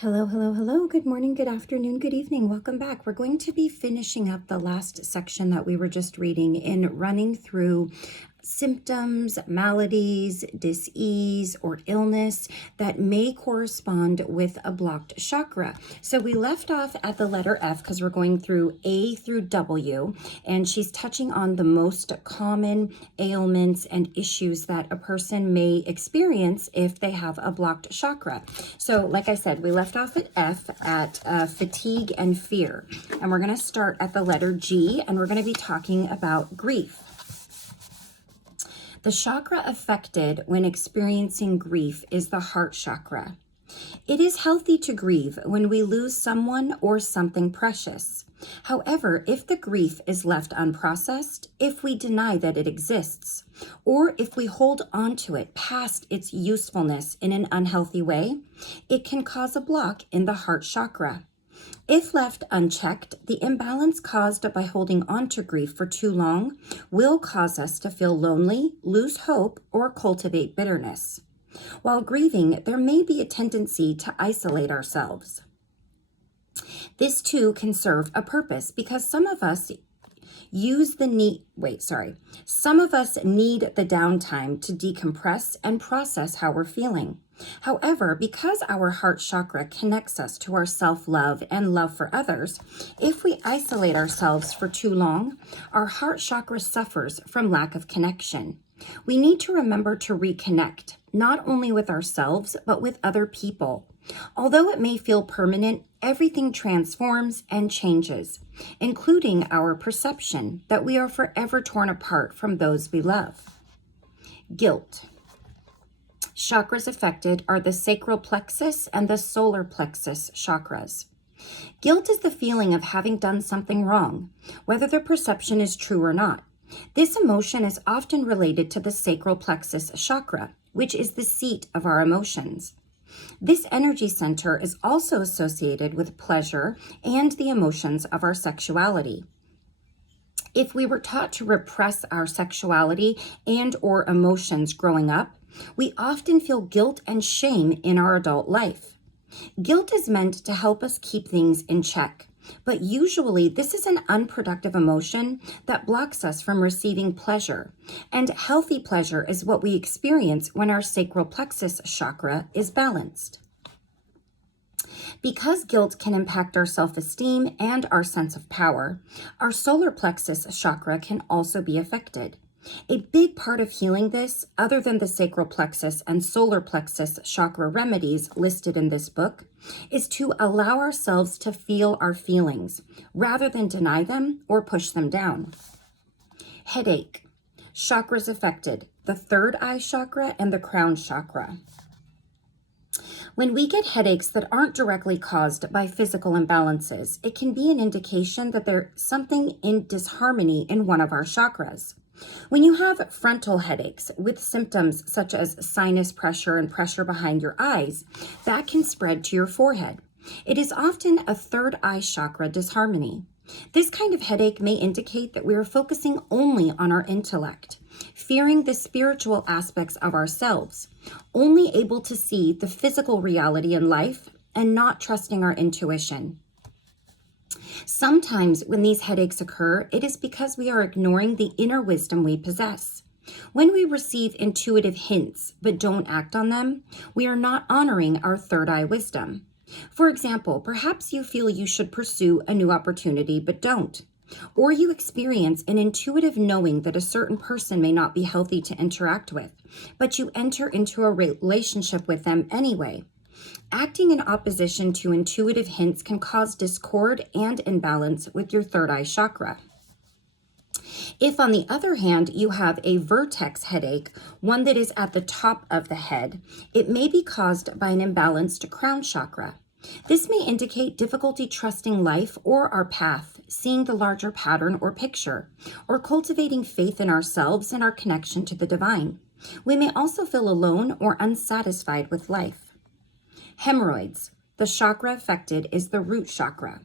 Hello, hello, hello. Good morning, good afternoon, good evening. Welcome back. We're going to be finishing up the last section that we were just reading in running through symptoms, maladies, dis-ease, or illness that may correspond with a blocked chakra. So we left off at the letter F because we're going through A through W, and she's touching on the most common ailments and issues that a person may experience if they have a blocked chakra. So like I said, we left off at F at fatigue and fear, and we're going to start at the letter G, and we're going to be talking about grief. The chakra affected when experiencing grief is the heart chakra. It is healthy to grieve when we lose someone or something precious. However, if the grief is left unprocessed, if we deny that it exists, or if we hold on to it past its usefulness in an unhealthy way, it can cause a block in the heart chakra. If left unchecked, the imbalance caused by holding on to grief for too long will cause us to feel lonely, lose hope, or cultivate bitterness. While grieving, there may be a tendency to isolate ourselves. This too can serve a purpose because some of us need the downtime to decompress and process how we're feeling. However, because our heart chakra connects us to our self-love and love for others, if we isolate ourselves for too long, our heart chakra suffers from lack of connection. We need to remember to reconnect, not only with ourselves, but with other people. Although it may feel permanent, everything transforms and changes, including our perception that we are forever torn apart from those we love. Guilt. Chakras affected are the sacral plexus and the solar plexus chakras. Guilt is the feeling of having done something wrong, whether the perception is true or not. This emotion is often related to the sacral plexus chakra, which is the seat of our emotions. This energy center is also associated with pleasure and the emotions of our sexuality. If we were taught to repress our sexuality and or emotions growing up, we often feel guilt and shame in our adult life. Guilt is meant to help us keep things in check, but usually this is an unproductive emotion that blocks us from receiving pleasure, and healthy pleasure is what we experience when our sacral plexus chakra is balanced. Because guilt can impact our self-esteem and our sense of power, our solar plexus chakra can also be affected. A big part of healing this, other than the sacral plexus and solar plexus chakra remedies listed in this book, is to allow ourselves to feel our feelings rather than deny them or push them down. Headache. Chakras affected, the third eye chakra and the crown chakra. When we get headaches that aren't directly caused by physical imbalances, it can be an indication that there's something in disharmony in one of our chakras. When you have frontal headaches with symptoms such as sinus pressure and pressure behind your eyes, that can spread to your forehead. It is often a third eye chakra disharmony. This kind of headache may indicate that we are focusing only on our intellect, fearing the spiritual aspects of ourselves, only able to see the physical reality in life and not trusting our intuition. Sometimes when these headaches occur, it is because we are ignoring the inner wisdom we possess. When we receive intuitive hints but don't act on them, we are not honoring our third eye wisdom. For example, perhaps you feel you should pursue a new opportunity but don't. Or you experience an intuitive knowing that a certain person may not be healthy to interact with, but you enter into a relationship with them anyway. Acting in opposition to intuitive hints can cause discord and imbalance with your third eye chakra. If, on the other hand, you have a vertex headache, one that is at the top of the head, it may be caused by an imbalanced crown chakra. This may indicate difficulty trusting life or our path, seeing the larger pattern or picture, or cultivating faith in ourselves and our connection to the divine. We may also feel alone or unsatisfied with life. Hemorrhoids. The chakra affected is the root chakra.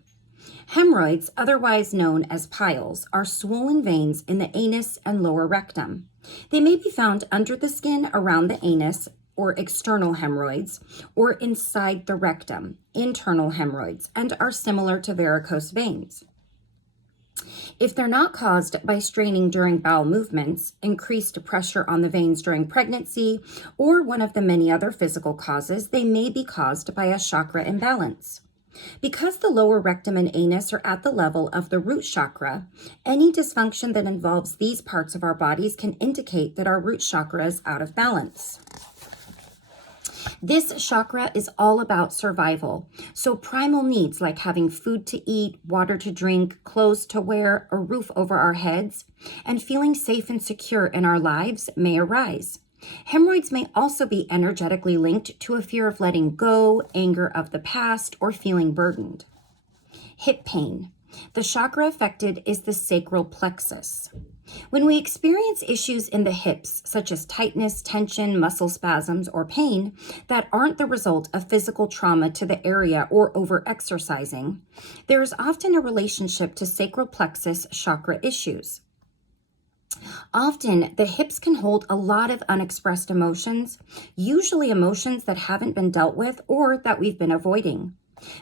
Hemorrhoids, otherwise known as piles, are swollen veins in the anus and lower rectum. They may be found under the skin around the anus or external hemorrhoids, or inside the rectum, internal hemorrhoids, and are similar to varicose veins. If they're not caused by straining during bowel movements, increased pressure on the veins during pregnancy, or one of the many other physical causes, they may be caused by a chakra imbalance. Because the lower rectum and anus are at the level of the root chakra, any dysfunction that involves these parts of our bodies can indicate that our root chakra is out of balance. This chakra is all about survival, so primal needs like having food to eat, water to drink, clothes to wear, a roof over our heads, and feeling safe and secure in our lives may arise. Hemorrhoids may also be energetically linked to a fear of letting go, anger of the past, or feeling burdened. Hip pain. The chakra affected is the sacral plexus. When we experience issues in the hips, such as tightness, tension, muscle spasms, or pain that aren't the result of physical trauma to the area or over-exercising, there is often a relationship to sacral plexus chakra issues. Often, the hips can hold a lot of unexpressed emotions, usually emotions that haven't been dealt with or that we've been avoiding.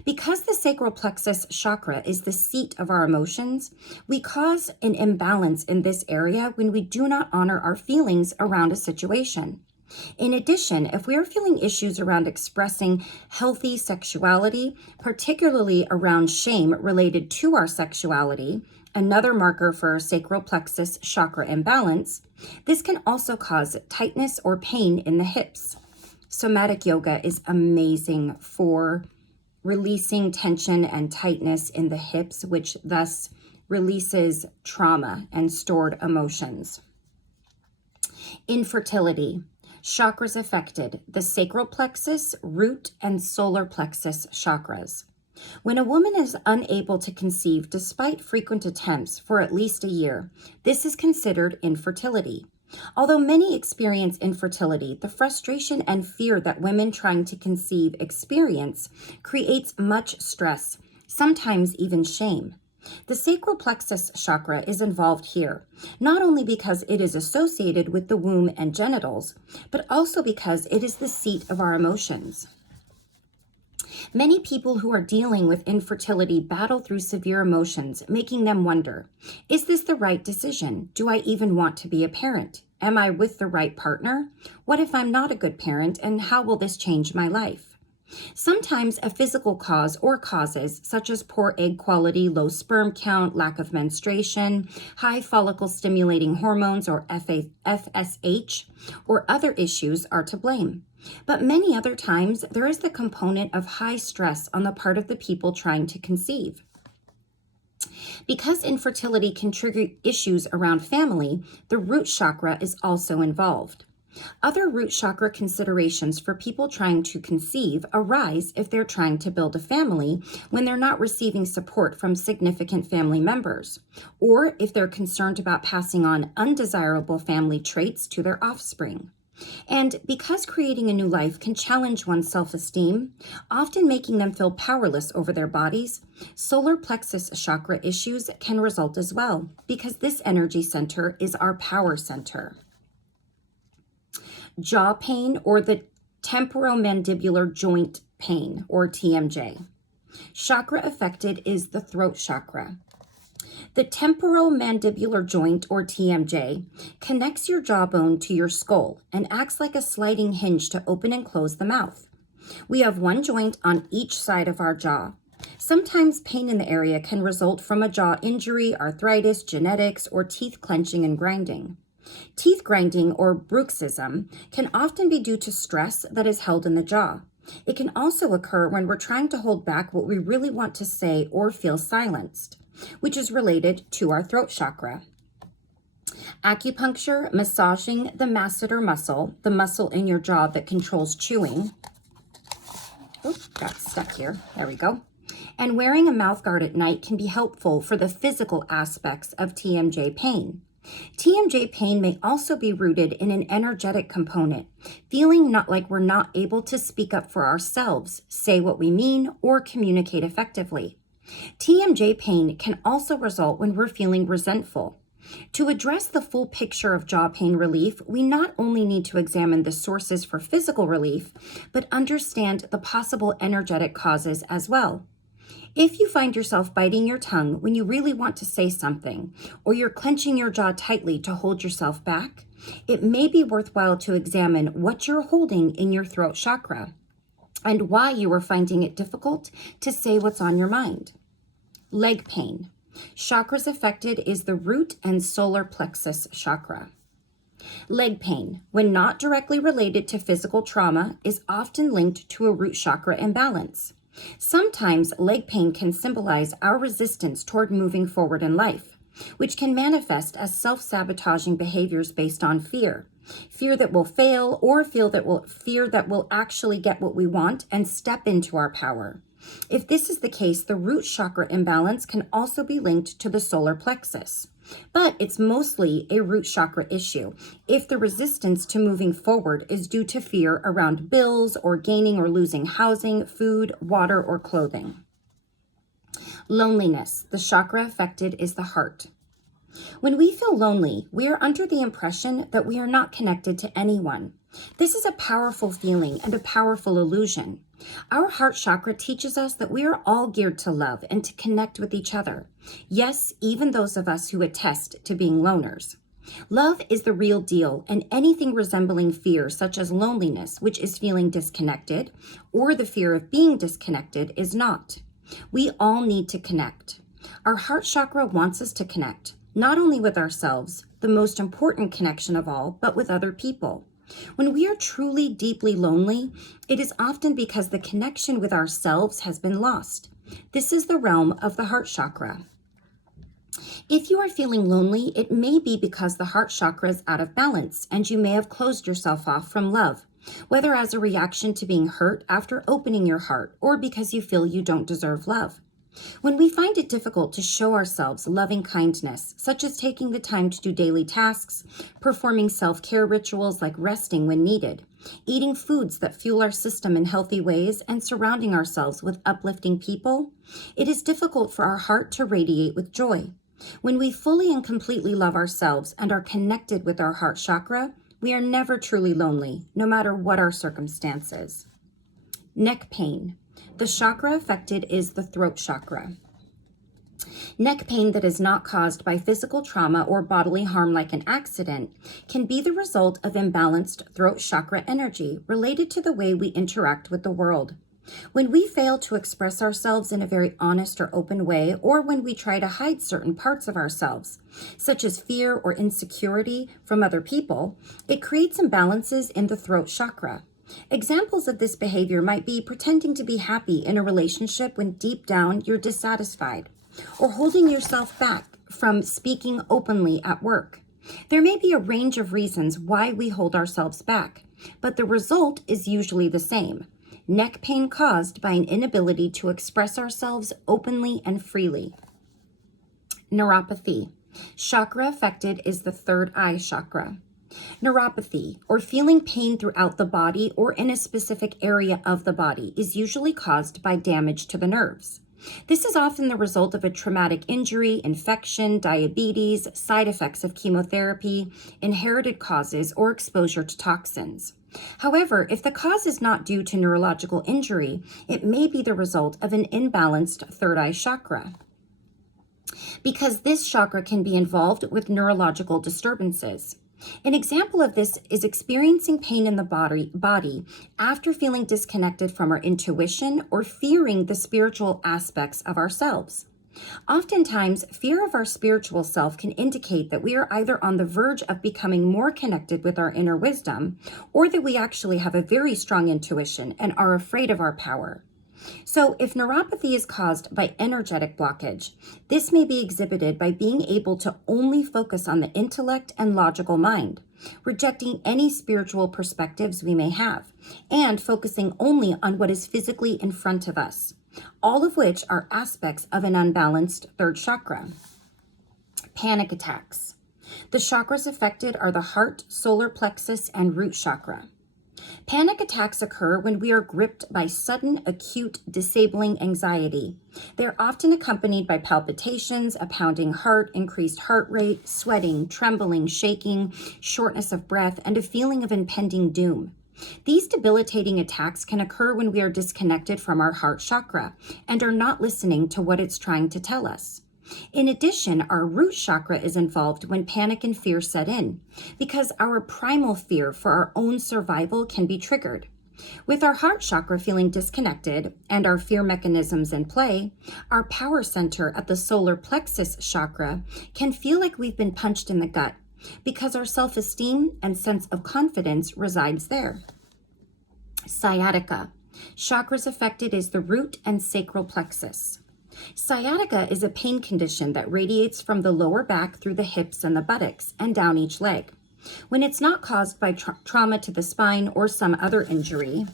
Because the sacral plexus chakra is the seat of our emotions, we cause an imbalance in this area when we do not honor our feelings around a situation. In addition, if we are feeling issues around expressing healthy sexuality, particularly around shame related to our sexuality, another marker for sacral plexus chakra imbalance, this can also cause tightness or pain in the hips. Somatic yoga is amazing for releasing tension and tightness in the hips, which thus releases trauma and stored emotions. Infertility. Chakras affected: the sacral plexus, root, and solar plexus chakras. When a woman is unable to conceive despite frequent attempts for at least a year, this is considered infertility. Although many experience infertility, the frustration and fear that women trying to conceive experience creates much stress, sometimes even shame. The sacral plexus chakra is involved here, not only because it is associated with the womb and genitals, but also because it is the seat of our emotions. Many people who are dealing with infertility battle through severe emotions, making them wonder, is this the right decision? Do I even want to be a parent? Am I with the right partner? What if I'm not a good parent, and how will this change my life? Sometimes a physical cause or causes such as poor egg quality, low sperm count, lack of menstruation, high follicle stimulating hormones or FSH, or other issues are to blame. But many other times, there is the component of high stress on the part of the people trying to conceive. Because infertility can trigger issues around family, the root chakra is also involved. Other root chakra considerations for people trying to conceive arise if they're trying to build a family when they're not receiving support from significant family members, or if they're concerned about passing on undesirable family traits to their offspring. And because creating a new life can challenge one's self-esteem, often making them feel powerless over their bodies, solar plexus chakra issues can result as well, because this energy center is our power center. Jaw pain, or the temporomandibular joint pain, or TMJ. Chakra affected is the throat chakra. The temporomandibular joint, or TMJ, connects your jawbone to your skull and acts like a sliding hinge to open and close the mouth. We have one joint on each side of our jaw. Sometimes pain in the area can result from a jaw injury, arthritis, genetics, or teeth clenching and grinding. Teeth grinding, or bruxism, can often be due to stress that is held in the jaw. It can also occur when we're trying to hold back what we really want to say or feel silenced, which is related to our throat chakra. Acupuncture, massaging the masseter muscle, the muscle in your jaw that controls chewing. Oops, got stuck here. There we go. And wearing a mouth guard at night can be helpful for the physical aspects of TMJ pain. TMJ pain may also be rooted in an energetic component, feeling not like we're not able to speak up for ourselves, say what we mean, or communicate effectively. TMJ pain can also result when we're feeling resentful. To address the full picture of jaw pain relief, we not only need to examine the sources for physical relief, but understand the possible energetic causes as well. If you find yourself biting your tongue when you really want to say something, or you're clenching your jaw tightly to hold yourself back, it may be worthwhile to examine what you're holding in your throat chakra and why you are finding it difficult to say what's on your mind. Leg pain. Chakras affected is the root and solar plexus chakra. Leg pain, when not directly related to physical trauma, is often linked to a root chakra imbalance. Sometimes leg pain can symbolize our resistance toward moving forward in life, which can manifest as self-sabotaging behaviors based on fear. Fear that we'll fail, or fear that we'll actually get what we want and step into our power. If this is the case, the root chakra imbalance can also be linked to the solar plexus. But it's mostly a root chakra issue if the resistance to moving forward is due to fear around bills or gaining or losing housing, food, water, or clothing. Loneliness. The chakra affected is the heart. When we feel lonely, we are under the impression that we are not connected to anyone. This is a powerful feeling and a powerful illusion. Our heart chakra teaches us that we are all geared to love and to connect with each other. Yes, even those of us who attest to being loners. Love is the real deal, and anything resembling fear, such as loneliness, which is feeling disconnected, or the fear of being disconnected, is not. We all need to connect. Our heart chakra wants us to connect, not only with ourselves, the most important connection of all, but with other people. When we are truly deeply lonely, it is often because the connection with ourselves has been lost. This is the realm of the heart chakra. If you are feeling lonely, it may be because the heart chakra is out of balance and you may have closed yourself off from love, whether as a reaction to being hurt after opening your heart or because you feel you don't deserve love. When we find it difficult to show ourselves loving kindness, such as taking the time to do daily tasks, performing self-care rituals like resting when needed, eating foods that fuel our system in healthy ways, and surrounding ourselves with uplifting people, it is difficult for our heart to radiate with joy. When we fully and completely love ourselves and are connected with our heart chakra, we are never truly lonely, no matter what our circumstances. Neck pain. The chakra affected is the throat chakra. Neck pain that is not caused by physical trauma or bodily harm like an accident can be the result of imbalanced throat chakra energy related to the way we interact with the world. When we fail to express ourselves in a very honest or open way, or when we try to hide certain parts of ourselves, such as fear or insecurity from other people, it creates imbalances in the throat chakra. Examples of this behavior might be pretending to be happy in a relationship when deep down you're dissatisfied, or holding yourself back from speaking openly at work. There may be a range of reasons why we hold ourselves back, but the result is usually the same: neck pain caused by an inability to express ourselves openly and freely. Neuropathy. Chakra affected is the third eye chakra. Neuropathy, or feeling pain throughout the body or in a specific area of the body, is usually caused by damage to the nerves. This is often the result of a traumatic injury, infection, diabetes, side effects of chemotherapy, inherited causes, or exposure to toxins. However, if the cause is not due to neurological injury, it may be the result of an imbalanced third eye chakra, because this chakra can be involved with neurological disturbances. An example of this is experiencing pain in the body after feeling disconnected from our intuition or fearing the spiritual aspects of ourselves. Oftentimes, fear of our spiritual self can indicate that we are either on the verge of becoming more connected with our inner wisdom, or that we actually have a very strong intuition and are afraid of our power. So if neuropathy is caused by energetic blockage, this may be exhibited by being able to only focus on the intellect and logical mind, rejecting any spiritual perspectives we may have, and focusing only on what is physically in front of us, all of which are aspects of an unbalanced third chakra. Panic attacks. The chakras affected are the heart, solar plexus, and root chakra. Panic attacks occur when we are gripped by sudden, acute, disabling anxiety. They are often accompanied by palpitations, a pounding heart, increased heart rate, sweating, trembling, shaking, shortness of breath, and a feeling of impending doom. These debilitating attacks can occur when we are disconnected from our heart chakra and are not listening to what it's trying to tell us. In addition, our root chakra is involved when panic and fear set in, because our primal fear for our own survival can be triggered. With our heart chakra feeling disconnected and our fear mechanisms in play, our power center at the solar plexus chakra can feel like we've been punched in the gut, because our self-esteem and sense of confidence resides there. Sciatica. Chakras affected is the root and sacral plexus. Sciatica is a pain condition that radiates from the lower back through the hips and the buttocks and down each leg. When it's not caused by trauma to the spine or some other injury,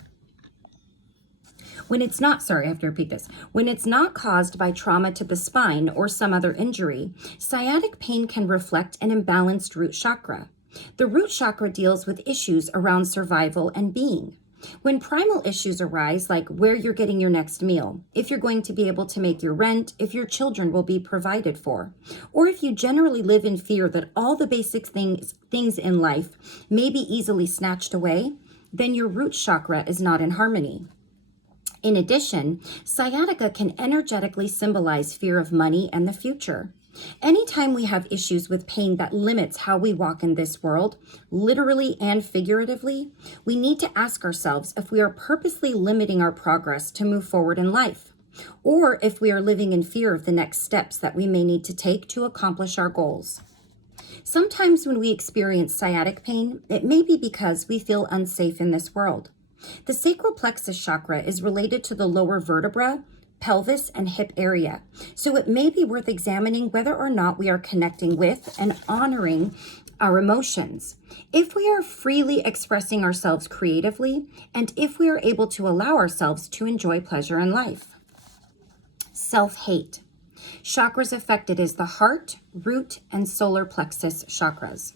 When it's not caused by trauma to the spine or some other injury, sciatic pain can reflect an imbalanced root chakra. The root chakra deals with issues around survival and being. When primal issues arise, like where you're getting your next meal, if you're going to be able to make your rent, if your children will be provided for, or if you generally live in fear that all the basic things in life may be easily snatched away, then your root chakra is not in harmony. In addition, sciatica can energetically symbolize fear of money and the future. Anytime we have issues with pain that limits how we walk in this world, literally and figuratively, we need to ask ourselves if we are purposely limiting our progress to move forward in life, or if we are living in fear of the next steps that we may need to take to accomplish our goals. Sometimes when we experience sciatic pain, it may be because we feel unsafe in this world. The sacral plexus chakra is related to the lower vertebra, pelvis, and hip area, so it may be worth examining whether or not we are connecting with and honoring our emotions. If we are freely expressing ourselves creatively, and if we are able to allow ourselves to enjoy pleasure in life. Self-hate. Chakras affected is the heart, root, and solar plexus chakras.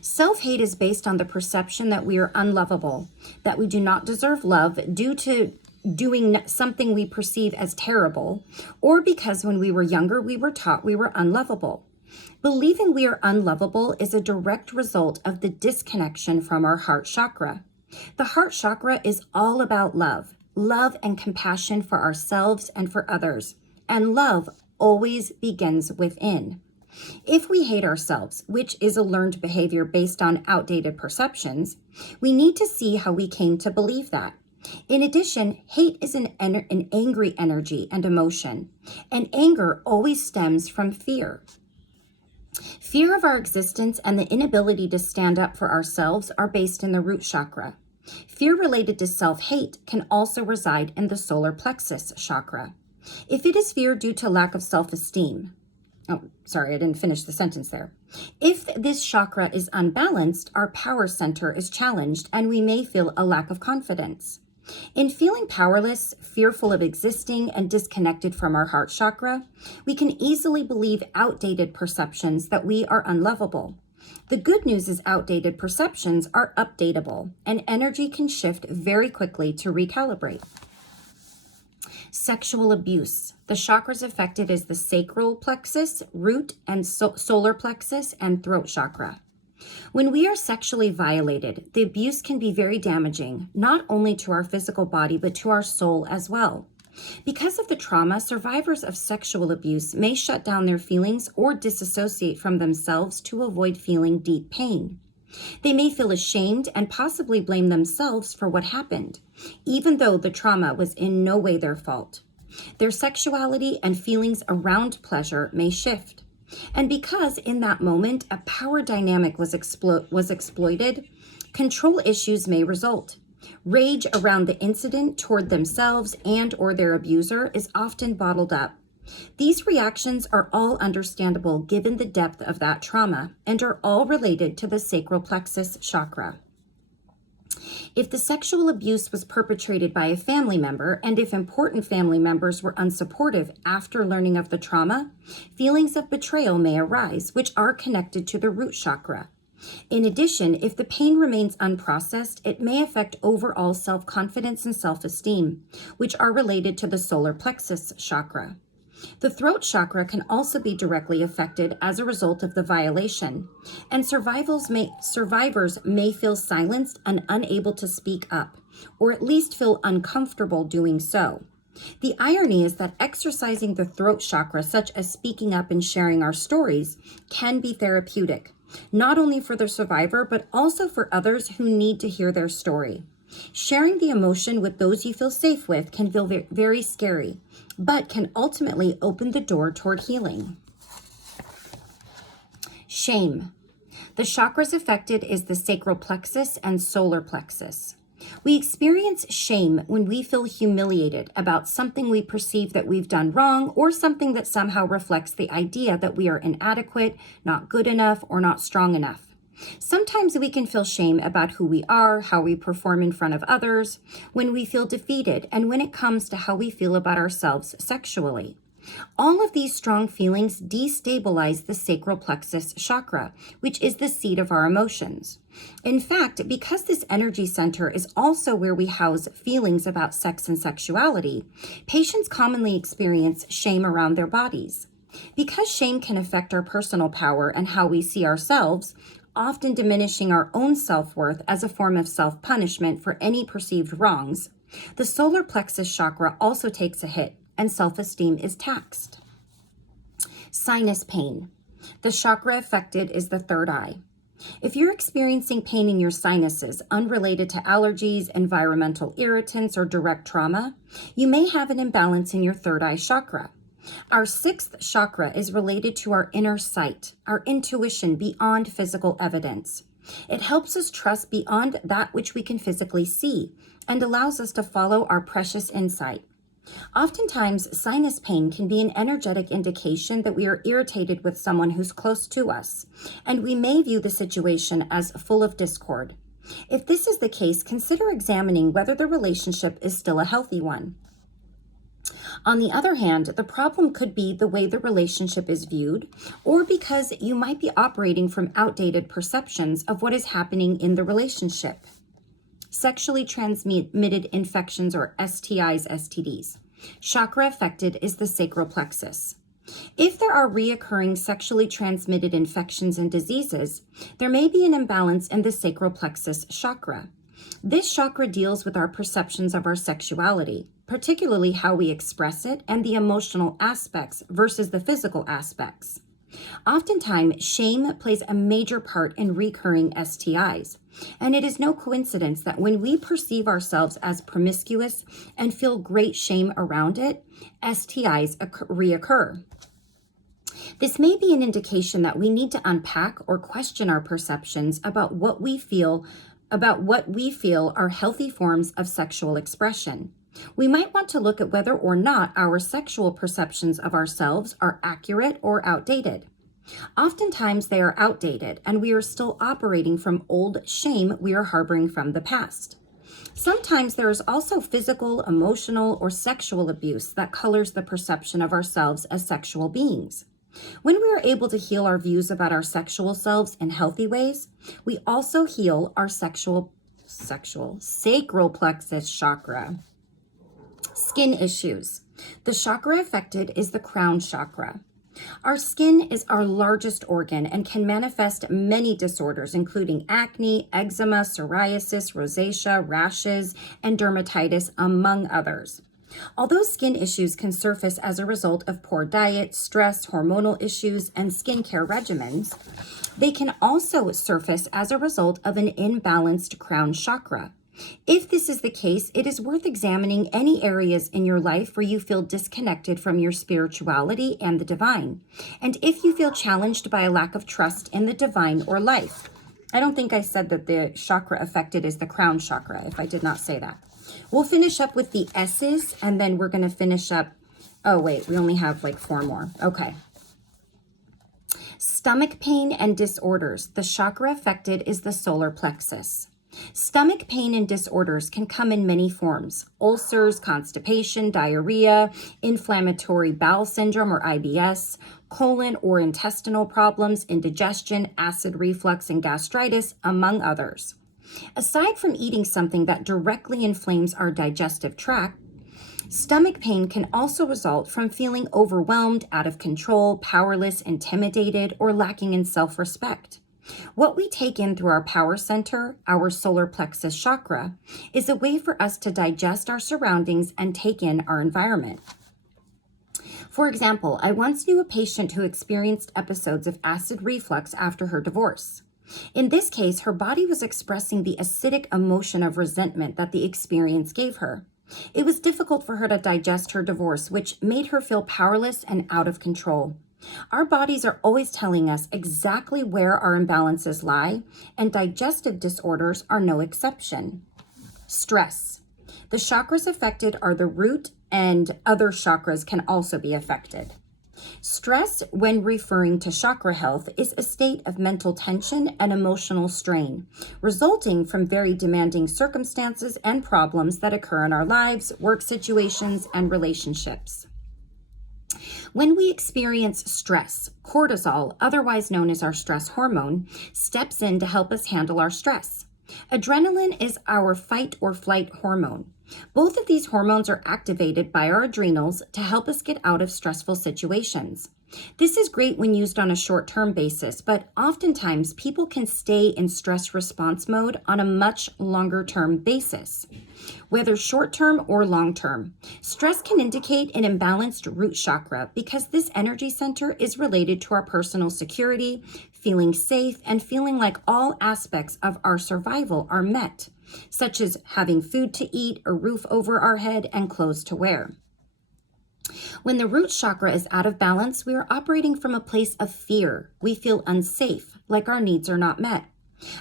Self-hate is based on the perception that we are unlovable, that we do not deserve love due to doing something we perceive as terrible, or because when we were younger we were taught we were unlovable. Believing we are unlovable is a direct result of the disconnection from our heart chakra. The heart chakra is all about love and compassion for ourselves and for others, and love always begins within. If we hate ourselves, which is a learned behavior based on outdated perceptions, we need to see how we came to believe that. In addition, hate is an angry energy and emotion, and anger always stems from fear. Fear of our existence and the inability to stand up for ourselves are based in the root chakra. Fear related to self-hate can also reside in the solar plexus chakra. If it is fear due to lack of self-esteem, I didn't finish the sentence there. If this chakra is unbalanced, our power center is challenged and we may feel a lack of confidence. In feeling powerless, fearful of existing, and disconnected from our heart chakra, we can easily believe outdated perceptions that we are unlovable. The good news is outdated perceptions are updatable, and energy can shift very quickly to recalibrate. Sexual abuse. The chakras affected is the sacral plexus, root, and solar plexus, and throat chakra. When we are sexually violated, the abuse can be very damaging, not only to our physical body, but to our soul as well. Because of the trauma, survivors of sexual abuse may shut down their feelings or disassociate from themselves to avoid feeling deep pain. They may feel ashamed and possibly blame themselves for what happened, even though the trauma was in no way their fault. Their sexuality and feelings around pleasure may shift. And because in that moment a power dynamic was exploited, control issues may result. Rage around the incident toward themselves and or their abuser is often bottled up. These reactions are all understandable given the depth of that trauma and are all related to the sacral plexus chakra. If the sexual abuse was perpetrated by a family member, and if important family members were unsupportive after learning of the trauma, feelings of betrayal may arise, which are connected to the root chakra. In addition, if the pain remains unprocessed, it may affect overall self-confidence and self-esteem, which are related to the solar plexus chakra. The throat chakra can also be directly affected as a result of the violation, and survivors may feel silenced and unable to speak up, or at least feel uncomfortable doing so. The irony is that exercising the throat chakra, such as speaking up and sharing our stories, can be therapeutic, not only for the survivor, but also for others who need to hear their story. Sharing the emotion with those you feel safe with can feel very scary, but can ultimately open the door toward healing. Shame. The chakras affected is the sacral plexus and solar plexus. We experience shame when we feel humiliated about something we perceive that we've done wrong, or something that somehow reflects the idea that we are inadequate, not good enough, or not strong enough. Sometimes we can feel shame about who we are, how we perform in front of others, when we feel defeated, and when it comes to how we feel about ourselves sexually. All of these strong feelings destabilize the sacral plexus chakra, which is the seat of our emotions. In fact, because this energy center is also where we house feelings about sex and sexuality, patients commonly experience shame around their bodies. Because shame can affect our personal power and how we see ourselves, often diminishing our own self-worth as a form of self-punishment for any perceived wrongs, the solar plexus chakra also takes a hit, and self-esteem is taxed. Sinus pain. The chakra affected is the third eye. If you're experiencing pain in your sinuses unrelated to allergies, environmental irritants, or direct trauma, you may have an imbalance in your third eye chakra. Our sixth chakra is related to our inner sight, our intuition beyond physical evidence. It helps us trust beyond that which we can physically see and allows us to follow our precious insight. Oftentimes, sinus pain can be an energetic indication that we are irritated with someone who's close to us, and we may view the situation as full of discord. If this is the case, consider examining whether the relationship is still a healthy one. On the other hand, the problem could be the way the relationship is viewed, or because you might be operating from outdated perceptions of what is happening in the relationship. Sexually transmitted infections, or STIs, STDs. Chakra affected is the sacral plexus. If there are reoccurring sexually transmitted infections and diseases, there may be an imbalance in the sacral plexus chakra. This chakra deals with our perceptions of our sexuality, particularly how we express it and the emotional aspects versus the physical aspects. Oftentimes, shame plays a major part in recurring STIs, and it is no coincidence that when we perceive ourselves as promiscuous and feel great shame around it, STIs reoccur. This may be an indication that we need to unpack or question our perceptions about what we feel are healthy forms of sexual expression. We might want to look at whether or not our sexual perceptions of ourselves are accurate or outdated. Oftentimes they are outdated, and we are still operating from old shame we are harboring from the past. Sometimes there is also physical, emotional, or sexual abuse that colors the perception of ourselves as sexual beings. When we are able to heal our views about our sexual selves in healthy ways, we also heal our sacral plexus chakra. Skin issues. The chakra affected is the crown chakra. Our skin is our largest organ and can manifest many disorders, including acne, eczema, psoriasis, rosacea, rashes, and dermatitis, among others. Although skin issues can surface as a result of poor diet, stress, hormonal issues, and skincare regimens, they can also surface as a result of an imbalanced crown chakra. If this is the case, it is worth examining any areas in your life where you feel disconnected from your spirituality and the divine, and if you feel challenged by a lack of trust in the divine or life. I don't think I said that the chakra affected is the crown chakra, if I did not say that. We'll finish up with the S's, and then we're going to finish up. Oh, wait, we only have like 4 more. Okay. Stomach pain and disorders. The chakra affected is the solar plexus. Stomach pain and disorders can come in many forms: ulcers, constipation, diarrhea, inflammatory bowel syndrome or IBS, colon or intestinal problems, indigestion, acid reflux, and gastritis, among others. Aside from eating something that directly inflames our digestive tract, stomach pain can also result from feeling overwhelmed, out of control, powerless, intimidated, or lacking in self-respect. What we take in through our power center, our solar plexus chakra, is a way for us to digest our surroundings and take in our environment. For example, I once knew a patient who experienced episodes of acid reflux after her divorce. In this case, her body was expressing the acidic emotion of resentment that the experience gave her. It was difficult for her to digest her divorce, which made her feel powerless and out of control. Our bodies are always telling us exactly where our imbalances lie, and digestive disorders are no exception. Stress. The chakras affected are the root, and other chakras can also be affected. Stress, when referring to chakra health, is a state of mental tension and emotional strain, resulting from very demanding circumstances and problems that occur in our lives, work situations, and relationships. When we experience stress, cortisol, otherwise known as our stress hormone, steps in to help us handle our stress. Adrenaline is our fight or flight hormone. Both of these hormones are activated by our adrenals to help us get out of stressful situations. This is great when used on a short-term basis, but oftentimes people can stay in stress response mode on a much longer-term basis. Whether short-term or long-term, stress can indicate an imbalanced root chakra because this energy center is related to our personal security, feeling safe, and feeling like all aspects of our survival are met, such as having food to eat, a roof over our head, and clothes to wear. When the root chakra is out of balance, we are operating from a place of fear. We feel unsafe, like our needs are not met.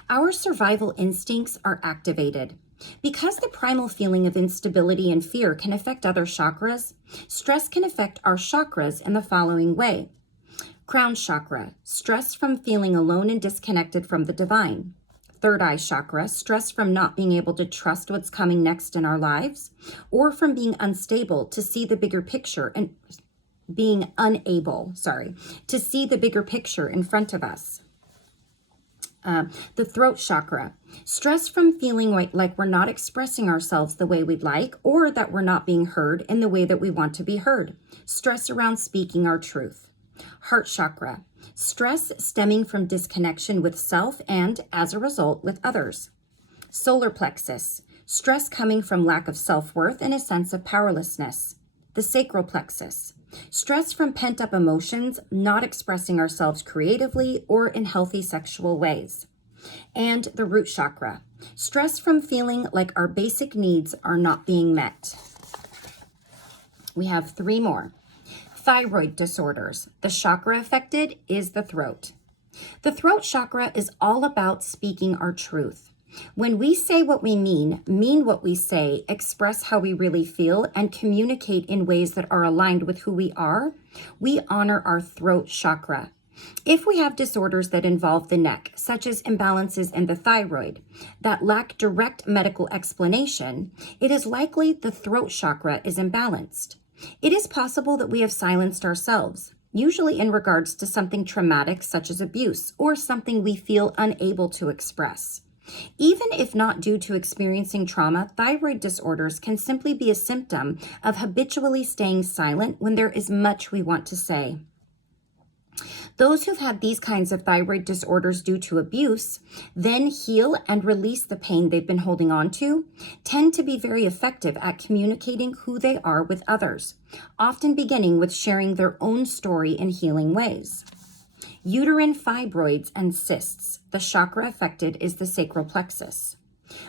Our survival instincts are activated. Because the primal feeling of instability and fear can affect other chakras, stress can affect our chakras in the following way. Crown chakra, stress from feeling alone and disconnected from the divine. Third eye chakra, stress from not being able to trust what's coming next in our lives, or from being unstable to see the bigger picture and being unable, to see the bigger picture in front of us. The throat chakra, stress from feeling like we're not expressing ourselves the way we'd like, or that we're not being heard in the way that we want to be heard. Stress around speaking our truth. Heart chakra, stress stemming from disconnection with self and, as a result, with others. Solar plexus, stress coming from lack of self-worth and a sense of powerlessness. The sacral plexus, stress from pent-up emotions, not expressing ourselves creatively or in healthy sexual ways. And the root chakra, stress from feeling like our basic needs are not being met. We have 3 more. Thyroid disorders. The chakra affected is the throat. The throat chakra is all about speaking our truth. When we say what we mean what we say, express how we really feel, and communicate in ways that are aligned with who we are, we honor our throat chakra. If we have disorders that involve the neck, such as imbalances in the thyroid, that lack direct medical explanation, it is likely the throat chakra is imbalanced. It is possible that we have silenced ourselves, usually in regards to something traumatic such as abuse or something we feel unable to express. Even if not due to experiencing trauma, thyroid disorders can simply be a symptom of habitually staying silent when there is much we want to say. Those who've had these kinds of thyroid disorders due to abuse, then heal and release the pain they've been holding on to, tend to be very effective at communicating who they are with others, often beginning with sharing their own story in healing ways. Uterine fibroids and cysts. The chakra affected is the sacral plexus.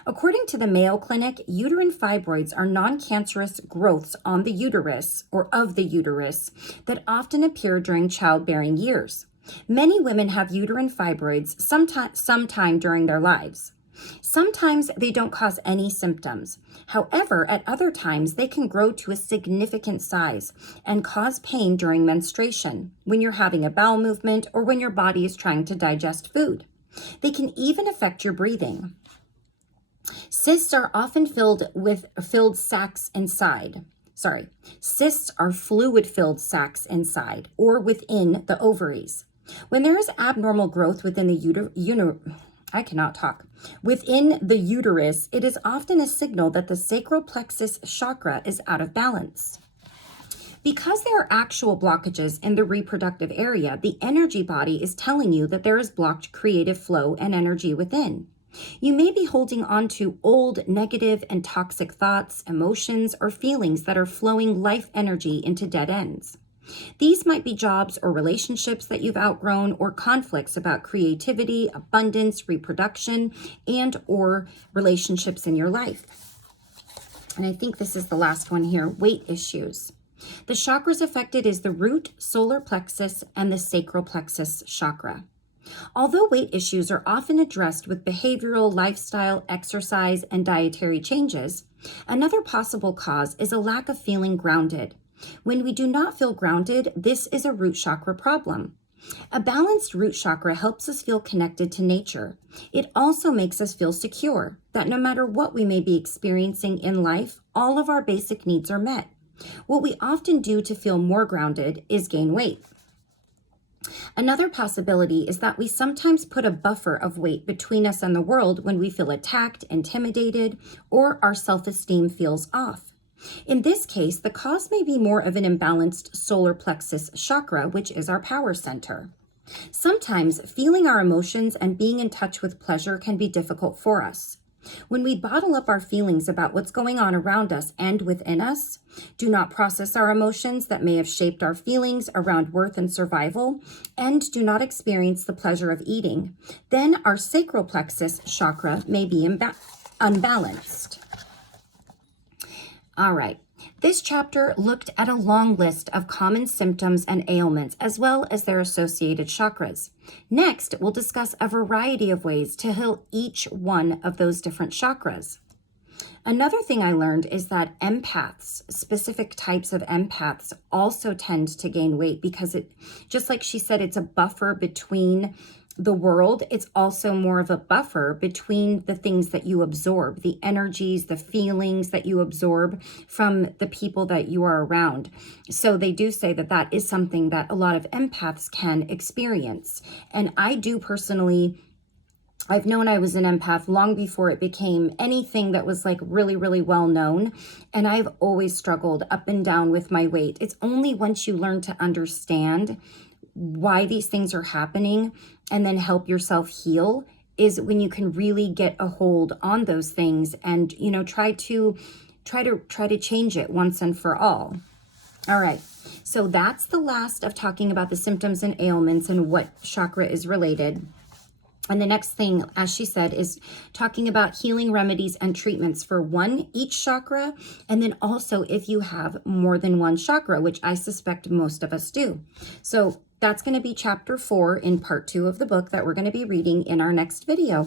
According to the Mayo Clinic, uterine fibroids are non-cancerous growths on the uterus or of the uterus that often appear during childbearing years. Many women have uterine fibroids sometime during their lives. Sometimes they don't cause any symptoms. However, at other times, they can grow to a significant size and cause pain during menstruation, when you're having a bowel movement, or when your body is trying to digest food. They can even affect your breathing. Cysts are often filled sacs inside. Cysts are fluid-filled sacs inside or within the ovaries. When there is abnormal growth within the within the uterus, it is often a signal that the sacral plexus chakra is out of balance. Because there are actual blockages in the reproductive area, the energy body is telling you that there is blocked creative flow and energy within. You may be holding on to old, negative, and toxic thoughts, emotions, or feelings that are flowing life energy into dead ends. These might be jobs or relationships that you've outgrown, or conflicts about creativity, abundance, reproduction, and or relationships in your life. And I think this is the last one here, weight issues. The chakras affected is the root, solar plexus, and the sacral plexus chakra. Although weight issues are often addressed with behavioral, lifestyle, exercise, and dietary changes, another possible cause is a lack of feeling grounded. When we do not feel grounded, this is a root chakra problem. A balanced root chakra helps us feel connected to nature. It also makes us feel secure, that no matter what we may be experiencing in life, all of our basic needs are met. What we often do to feel more grounded is gain weight. Another possibility is that we sometimes put a buffer of weight between us and the world when we feel attacked, intimidated, or our self-esteem feels off. In this case, the cause may be more of an imbalanced solar plexus chakra, which is our power center. Sometimes feeling our emotions and being in touch with pleasure can be difficult for us. When we bottle up our feelings about what's going on around us and within us, do not process our emotions that may have shaped our feelings around worth and survival, and do not experience the pleasure of eating, then our sacral plexus chakra may be unbalanced. All right. This chapter looked at a long list of common symptoms and ailments, as well as their associated chakras. Next, we'll discuss a variety of ways to heal each one of those different chakras. Another thing I learned is that empaths, specific types of empaths, also tend to gain weight because it, just like she said, it's a buffer between the world. It's also more of a buffer between the things that you absorb, the energies, the feelings that you absorb from the people that you are around. So they do say that that is something that a lot of empaths can experience. And I do personally, I've known I was an empath long before it became anything that was like really, really well known. And I've always struggled up and down with my weight. It's only once you learn to understand why these things are happening and then help yourself heal is when you can really get a hold on those things and, you know, try to change it once and for all. All right. So that's the last of talking about the symptoms and ailments and what chakra is related. And the next thing, as she said, is talking about healing remedies and treatments for each chakra. And then also if you have more than one chakra, which I suspect most of us do. So that's going to be chapter 4 in part 2 of the book that we're going to be reading in our next video.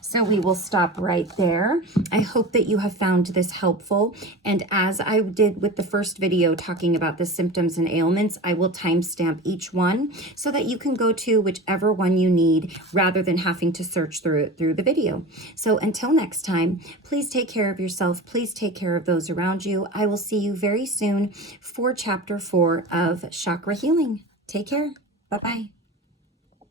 So we will stop right there. I hope that you have found this helpful. And as I did with the first video talking about the symptoms and ailments, I will timestamp each one so that you can go to whichever one you need rather than having to search through the video. So until next time, please take care of yourself. Please take care of those around you. I will see you very soon for chapter 4 of Chakra Healing. Take care. Bye-bye.